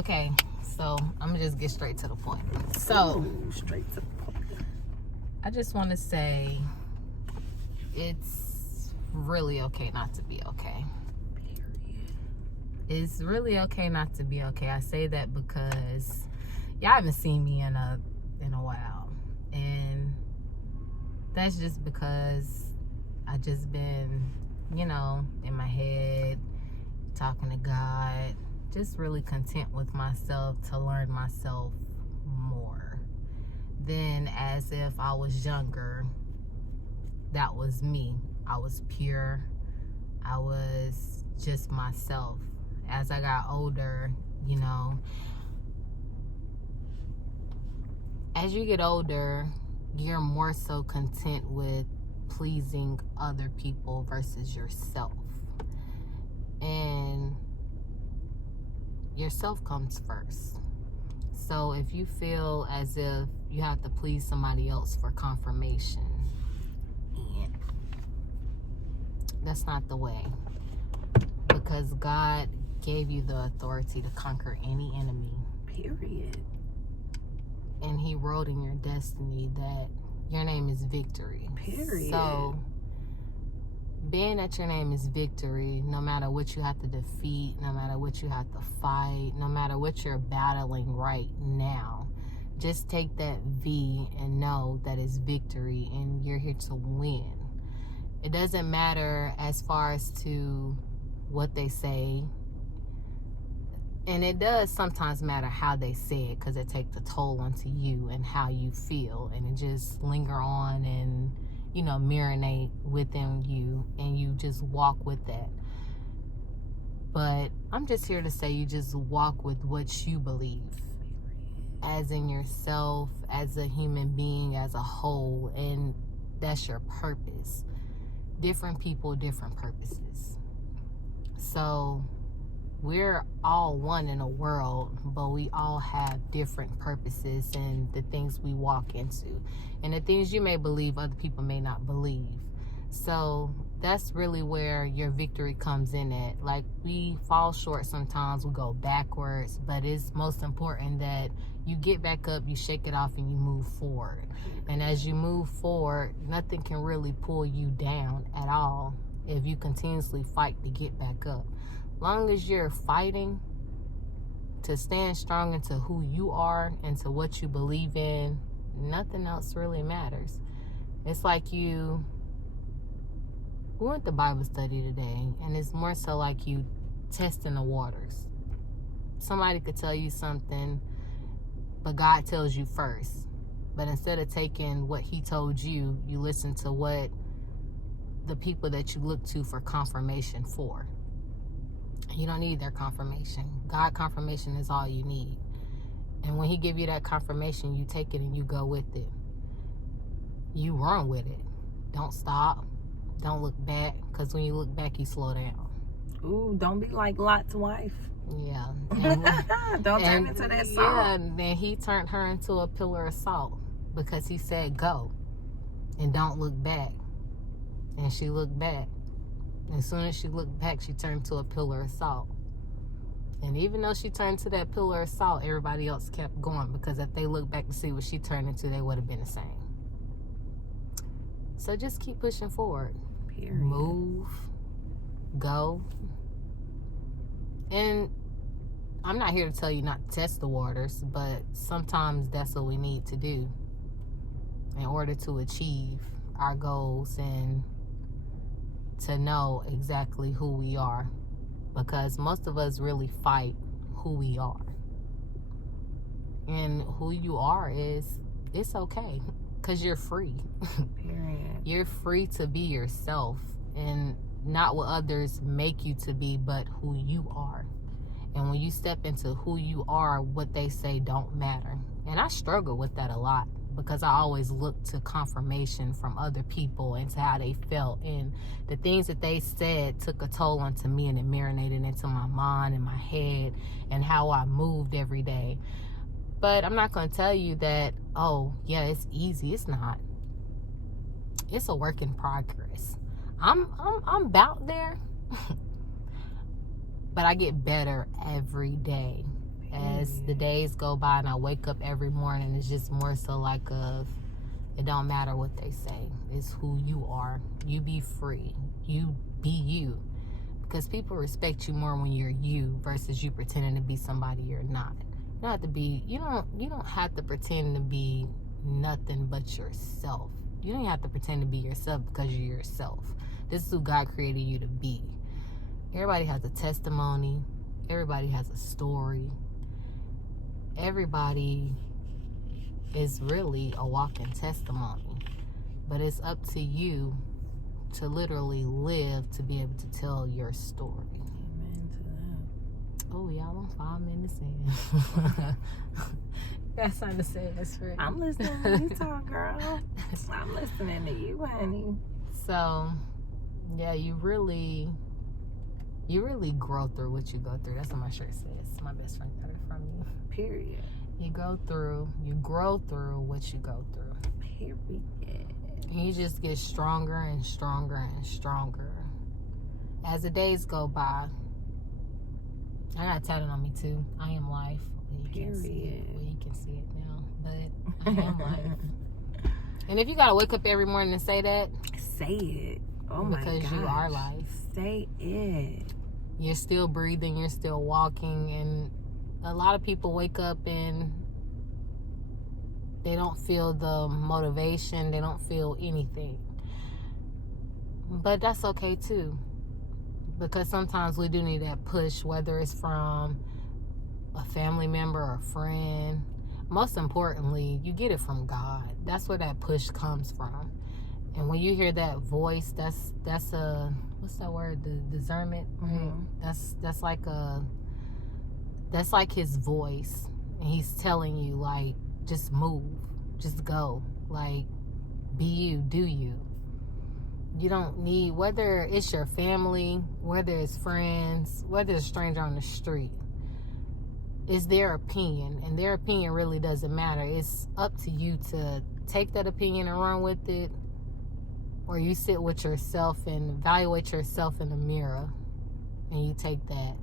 Okay, so I'm gonna just get straight to the point. So, straight to the point. I just want to say it's really okay not to be okay. Period. It's really okay not to be okay. I say that because y'all haven't seen me in a while, and that's just because I just been, in my head, talking to God, just really content with myself to learn myself more than as if I was younger. That was me. I was pure. I was just myself. As I got older, as you get older, you're more so content with pleasing other people versus yourself. And yourself comes first. So if you feel as if you have to please somebody else for confirmation, that's not the way. Because God gave you the authority to conquer any enemy. Period. And he wrote in your destiny that your name is victory. Period. So, being that your name is victory, no matter what you have to defeat, no matter what you have to fight, no matter what you're battling right now, just take that V and know that it's victory and you're here to win. It doesn't matter as far as to what they say. And it does sometimes matter how they say it, because it takes a toll onto you and how you feel. And it just linger on and, marinate within you. And you just walk with that. But I'm just here to say you just walk with what you believe. As in yourself, as a human being, as a whole. And that's your purpose. Different people, different purposes. So we're all one in a world, but we all have different purposes and the things we walk into. And the things you may believe, other people may not believe. So that's really where your victory comes in at. Like, we fall short sometimes, we go backwards, but it's most important that you get back up, you shake it off, and you move forward. And as you move forward, nothing can really pull you down at all if you continuously fight to get back up. Long as you're fighting to stand strong into who you are and to what you believe in, nothing else really matters. It's like we went to Bible study today, and it's more so like you testing the waters. Somebody could tell you something, but God tells you first. But instead of taking what he told you, you listen to what the people that you look to for confirmation for. You don't need their confirmation. God confirmation is all you need. And when he give you that confirmation, you take it and you go with it. You run with it. Don't stop. Don't look back, because when you look back, you slow down. Ooh, don't be like Lot's wife. Yeah. Don't turn into that salt. Yeah, and then he turned her into a pillar of salt because he said go and don't look back. And she looked back. As soon as she looked back, she turned to a pillar of salt. And even though she turned to that pillar of salt, everybody else kept going, because if they looked back to see what she turned into, they would have been the same. So just keep pushing forward. Period. Move. Go. And I'm not here to tell you not to test the waters, but sometimes that's what we need to do in order to achieve our goals and to know exactly who we are, because most of us really fight who we are. And who you are it's okay, because you're free. Period. You're free to be yourself, and not what others make you to be, but who you are. And when you step into who you are, what they say don't matter. And I struggle with that a lot, because I always look to confirmation from other people and to how they felt, and the things that they said took a toll onto me, and it marinated into my mind and my head and how I moved every day. But I'm not going to tell you that, oh yeah, it's easy. It's not. It's a work in progress. I'm about there. But I get better every day. As the days go by and I wake up every morning, it's just more so like it don't matter what they say. It's who you are. You be free. You be you. Because people respect you more when you're you versus you pretending to be somebody you're not. You don't have to be, you don't have to pretend to be nothing but yourself. You don't have to pretend to be yourself because you're yourself. This is who God created you to be. Everybody has a testimony. Everybody has a story. Everybody is really a walking testimony. But it's up to you to literally live to be able to tell your story. Amen to that. Oh, y'all, I'm 5 minutes in. Got something to say, that's right. I'm listening to you talk, girl. I'm listening to you, honey. So, yeah, you really grow through what you go through. That's what my shirt says. My best friend got it from me. Period. You grow through what you go through. Period. And you just get stronger and stronger and stronger. As the days go by, I got it tatted on me too. I am life. Well, you can't see it. Well, you can see it now. But I am life. And if you gotta wake up every morning and say that, say it. Oh my gosh. Because you are life. Say it. You're still breathing, you're still walking, and a lot of people wake up and they don't feel the motivation, they don't feel anything. But that's okay too. Because sometimes we do need that push, whether it's from a family member or a friend. Most importantly, you get it from God. That's where that push comes from. And when you hear that voice, that's a, what's that word? The discernment. Mm-hmm. That's like his voice, and he's telling you, like, just move, just go, like, be you, do you. You don't need, whether it's your family, whether it's friends, whether it's a stranger on the street, it's their opinion, and their opinion really doesn't matter. It's up to you to take that opinion and run with it, or you sit with yourself and evaluate yourself in the mirror, and you take that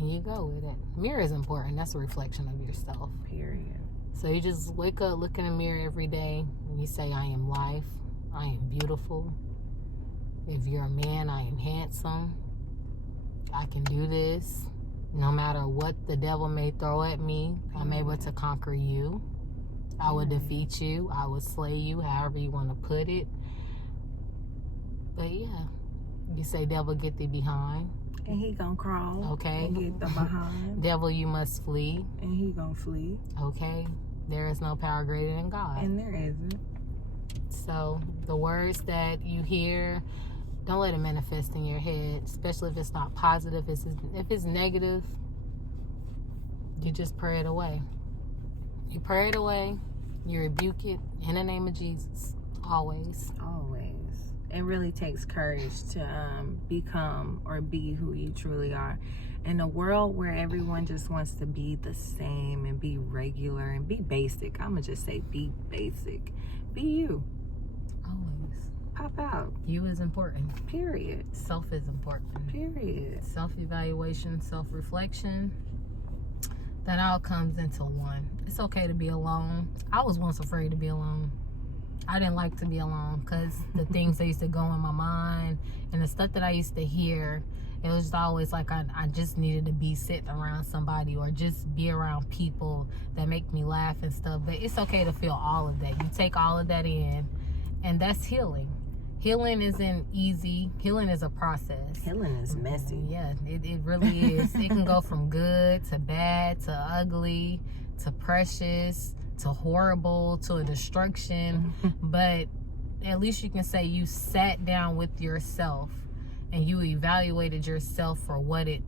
and you go with it. Mirror is important. That's a reflection of yourself. Period. So you just wake up, look in the mirror every day, and you say, I am life. I am beautiful. If you're a man, I am handsome. I can do this. No matter what the devil may throw at me, I'm able to conquer you. I will defeat you. I will slay you, however you want to put it. But yeah, you say, devil, get thee behind. And he gonna crawl. Okay. And get the behind. Devil, you must flee. And he gonna flee. Okay. There is no power greater than God. And there isn't. So the words that you hear, don't let it manifest in your head, especially if it's not positive. If it's negative, you just pray it away. You pray it away. You rebuke it in the name of Jesus. Always. Always. It really takes courage to become or be who you truly are. In a world where everyone just wants to be the same and be regular and be basic, I'm going to just say be basic. Be you. Always. Pop out. You is important. Period. Self is important. Period. Self-evaluation, self-reflection. That all comes into one. It's okay to be alone. I was once afraid to be alone. I didn't like to be alone because the things that used to go in my mind and the stuff that I used to hear, it was just always like I just needed to be sitting around somebody or just be around people that make me laugh and stuff. But it's okay to feel all of that. You take all of that in, and that's healing. Healing isn't easy. Healing is a process. Healing is messy. Yeah, it really is. It can go from good to bad to ugly to precious to horrible to a destruction. But at least you can say you sat down with yourself and you evaluated yourself for what it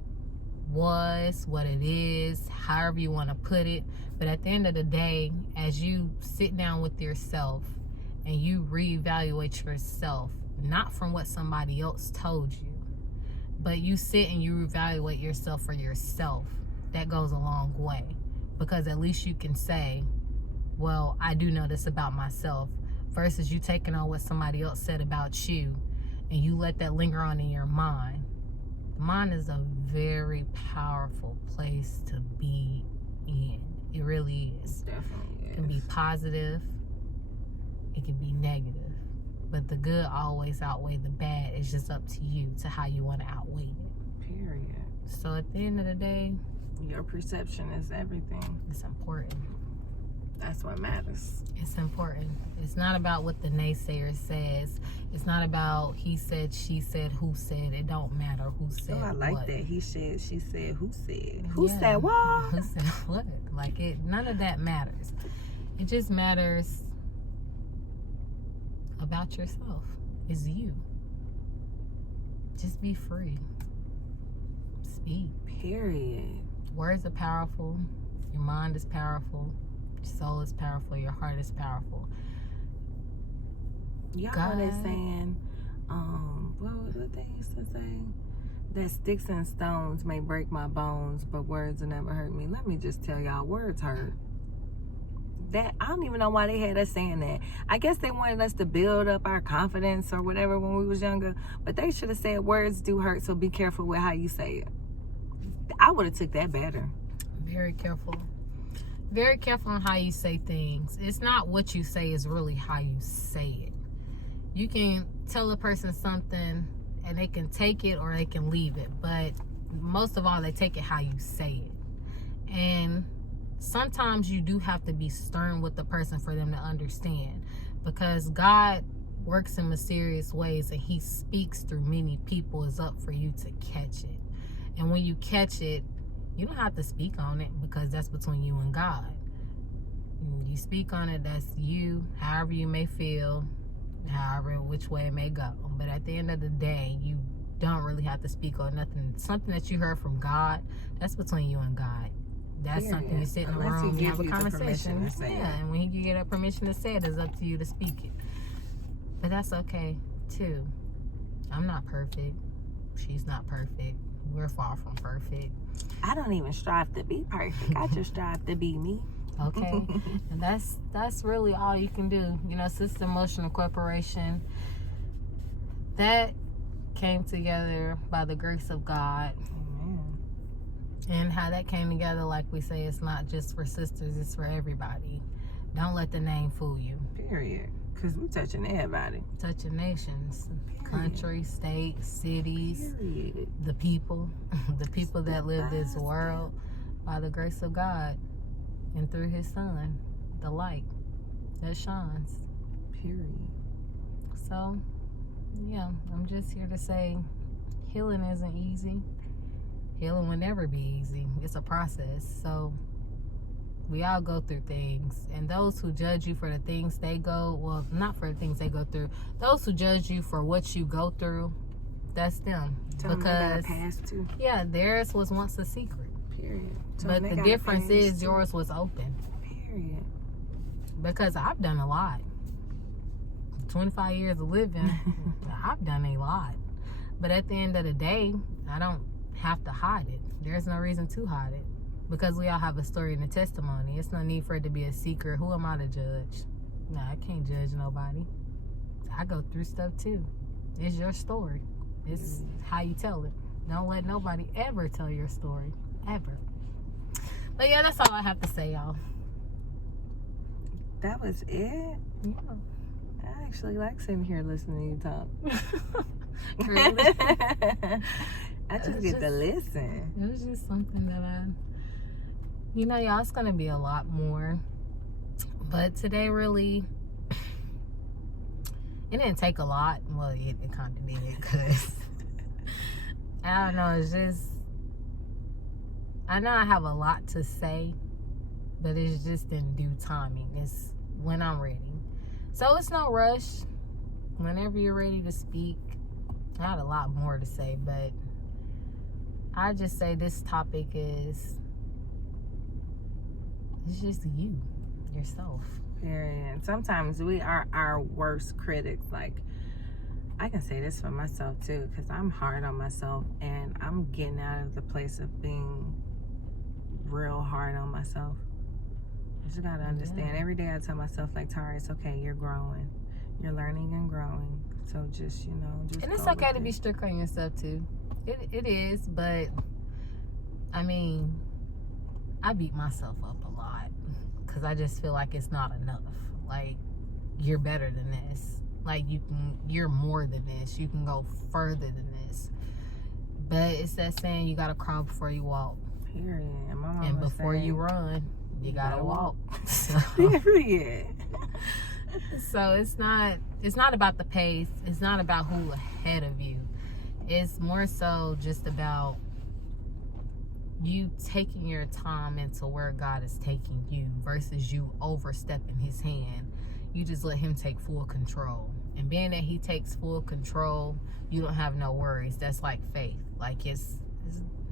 was, what it is, however you want to put it. But at the end of the day, as you sit down with yourself and you reevaluate yourself, not from what somebody else told you, but you sit and you evaluate yourself for yourself, that goes a long way. Because at least you can say, well, I do know this about myself, versus you taking on what somebody else said about you and you let that linger on in your mind. Mind is a very powerful place to be It really is. Definitely It can be positive. It can be negative. But the good always outweigh the bad. It's just up to you to how you want to outweigh it. Period. So at the end of the day, your perception is everything. It's important. That's what matters. It's important. It's not about what the naysayer says. It's not about he said, she said, who said. It don't matter who said I like what. that. He said, she said, who said? Who said what? Who said what? Like it, none of that matters. It just matters about yourself. It's you. Just be free. Speak. Period. Words are powerful. Your mind is powerful. Your soul is powerful. Your heart is powerful. Y'all know they saying, what they used to say? That sticks and stones may break my bones, but words will never hurt me. Let me just tell y'all, words hurt. That I don't even know why they had us saying that. I guess they wanted us to build up our confidence or whatever when we was younger. But they should have said words do hurt, so be careful with how you say it. I would have took that better. Very careful. Very careful on how you say things. It's not what you say, it's really how you say it. You can tell a person something and they can take it or they can leave it. But most of all, they take it how you say it. And sometimes you do have to be stern with the person for them to understand. Because God works in mysterious ways and he speaks through many people. It's up for you to catch it. And when you catch it, you don't have to speak on it because that's between you and God. You speak on it, that's you, however you may feel, however, which way it may go. But at the end of the day, you don't really have to speak on nothing. Something that you heard from God, that's between you and God. That's something you sit in a room, you have a conversation. Yeah, and when you get a permission to say it, it's up to you to speak it. But that's okay, too. I'm not perfect. She's not perfect. We're far from perfect. I don't even strive to be perfect. I just strive to be me. Okay. And that's really all you can do. You know, Sister Emotional Corporation, that came together by the grace of God. Amen. And how that came together, like we say, it's not just for sisters, it's for everybody. Don't let the name fool you. Period. Because we're touching everybody. Touching nations, country, state, cities, Period. the people that live this world by the grace of God and through his son, the light that shines. Period. So, yeah, I'm just here to say healing isn't easy. Healing will never be easy. It's a process. So, we all go through things, and those who judge you for the things they go, well, not for the things they go through, those who judge you for what you go through, that's them. Because past too. Yeah, theirs was once a secret. Period. But the difference is yours was open. Period. Because I've done a lot. 25 years of living, I've done a lot. But at the end of the day, I don't have to hide it. There's no reason to hide it. Because we all have a story and a testimony. It's no need for it to be a secret. Who am I to judge? No, I can't judge nobody. I go through stuff too. It's your story. It's how you tell it. Don't let nobody ever tell your story. Ever. But yeah, that's all I have to say, y'all. That was it? Yeah. I actually like sitting here listening to you talk. Really? I just get to listen. It was just something that y'all, it's going to be a lot more. But today really, it didn't take a lot. Well, it kind of did because, I don't know, it's just, I know I have a lot to say, but it's just in due timing. It's when I'm ready. So it's no rush. Whenever you're ready to speak, I had a lot more to say, but I just say this topic is, it's just you, yourself. Period. Sometimes we are our worst critics. Like, I can say this for myself too, because I'm hard on myself, and I'm getting out of the place of being real hard on myself. I just gotta understand. Yeah. Every day I tell myself, like, Tara, it's okay, you're growing. You're learning and growing. So just, just and it's go okay with to be it. strict on yourself too. It is, but I mean, I beat myself up a lot because I just feel like it's not enough. Like, you're better than this. Like, you're more than this. You can go further than this. But it's that saying, you gotta crawl before you walk. Period. My mama And before said, you run, you gotta walk. So, period. so it's not about the pace. It's not about who ahead of you. It's more so just about you taking your time into where God is taking you versus you overstepping his hand. You just let him take full control. And being that he takes full control, you don't have no worries. That's like faith. Like it's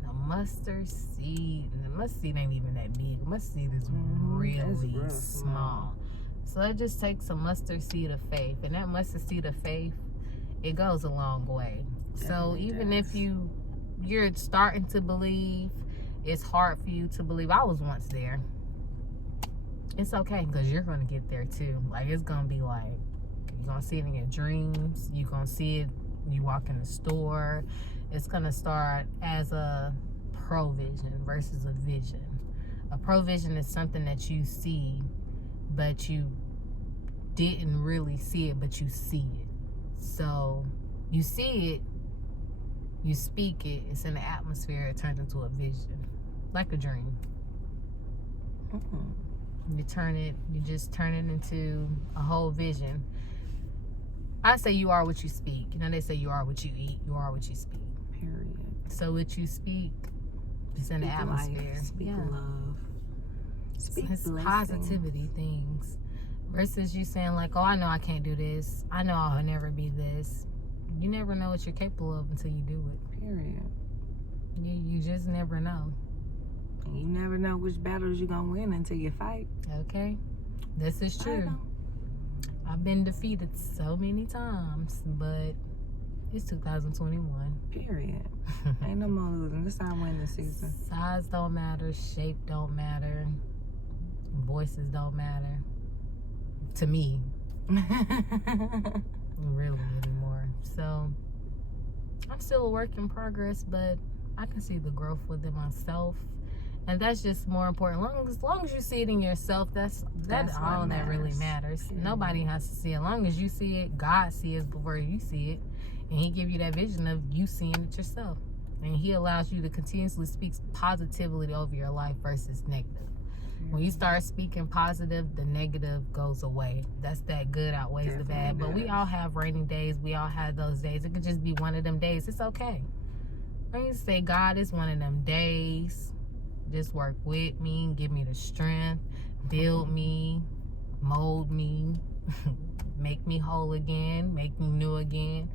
a mustard seed. And the mustard seed ain't even that big. A mustard seed is really small. So it just takes a mustard seed of faith. And that mustard seed of faith, it goes a long way. So even if you're starting to believe, it's hard for you to believe. I was once there. It's okay, because you're going to get there too. Like, it's going to be like, you're going to see it in your dreams. You're going to see it, you walk in the store. It's going to start as a provision versus a vision. A provision is something that you see, but you didn't really see it, but you see it. So you see it, you speak it, it's in the atmosphere, it turns into a vision, like a dream. You just turn it into a whole vision. I say you are what you speak. You know, they say you are what you eat, you are what you speak. Period. So what you speak is in the atmosphere. Speak love. Speak it's blessing. Positivity things. Versus you saying like, oh, I know I can't do this. I know I'll never be this. You never know what you're capable of until you do it. Period. You just never know. And you never know which battles you're going to win until you fight. Okay. This is true. I've been defeated so many times, but it's 2021. Period. Ain't no more losing. This time winning season. Size don't matter. Shape don't matter. Voices don't matter. To me. Really anymore. So I'm still a work in progress, but I can see the growth within myself, and that's just more important. As long as you see it in yourself, that's all that really matters. Nobody has to see it. As long as you see it, God sees it before you see it, and he give you that vision of you seeing it yourself, and he allows you to continuously speak positively over your life versus negative. When you start speaking positive, the negative goes away. That's that good outweighs the bad. But we all have rainy days. We all have those days. It could just be one of them days. It's okay. When you say, God, it's one of them days. Just work with me. Give me the strength. Build me. Mold me. Make me whole again. Make me new again.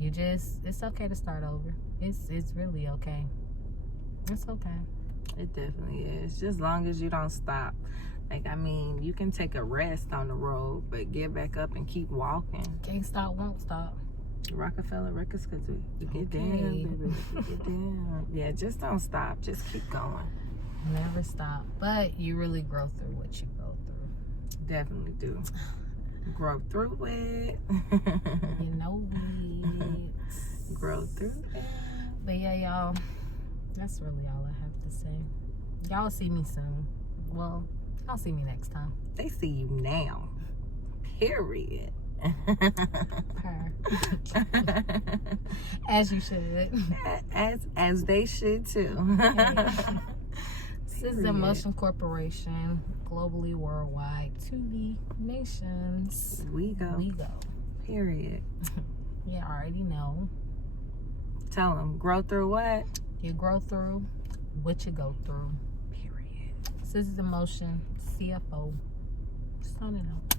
It's okay to start over. It's really okay. It's okay. It definitely is. Just as long as you don't stop. Like, I mean, you can take a rest on the road, but get back up and keep walking. Can't stop, won't stop. Rockefeller Records, because we get down, baby. We get down. Yeah, just don't stop. Just keep going. Never stop. But you really grow through what you go through. Definitely do. Grow through it. You know it. Grow through it. But yeah, y'all, that's really all I have to say. Y'all see me soon. Well, y'all see me next time. They see you now. Period. Her. As you should. As they should too. Okay. This is Emotion Corporation, globally, worldwide, to the nations. We go. We go. Period. You already know. Tell them, grow through what? You grow through what you go through. Period. This is Emotion, CFO. Signing out.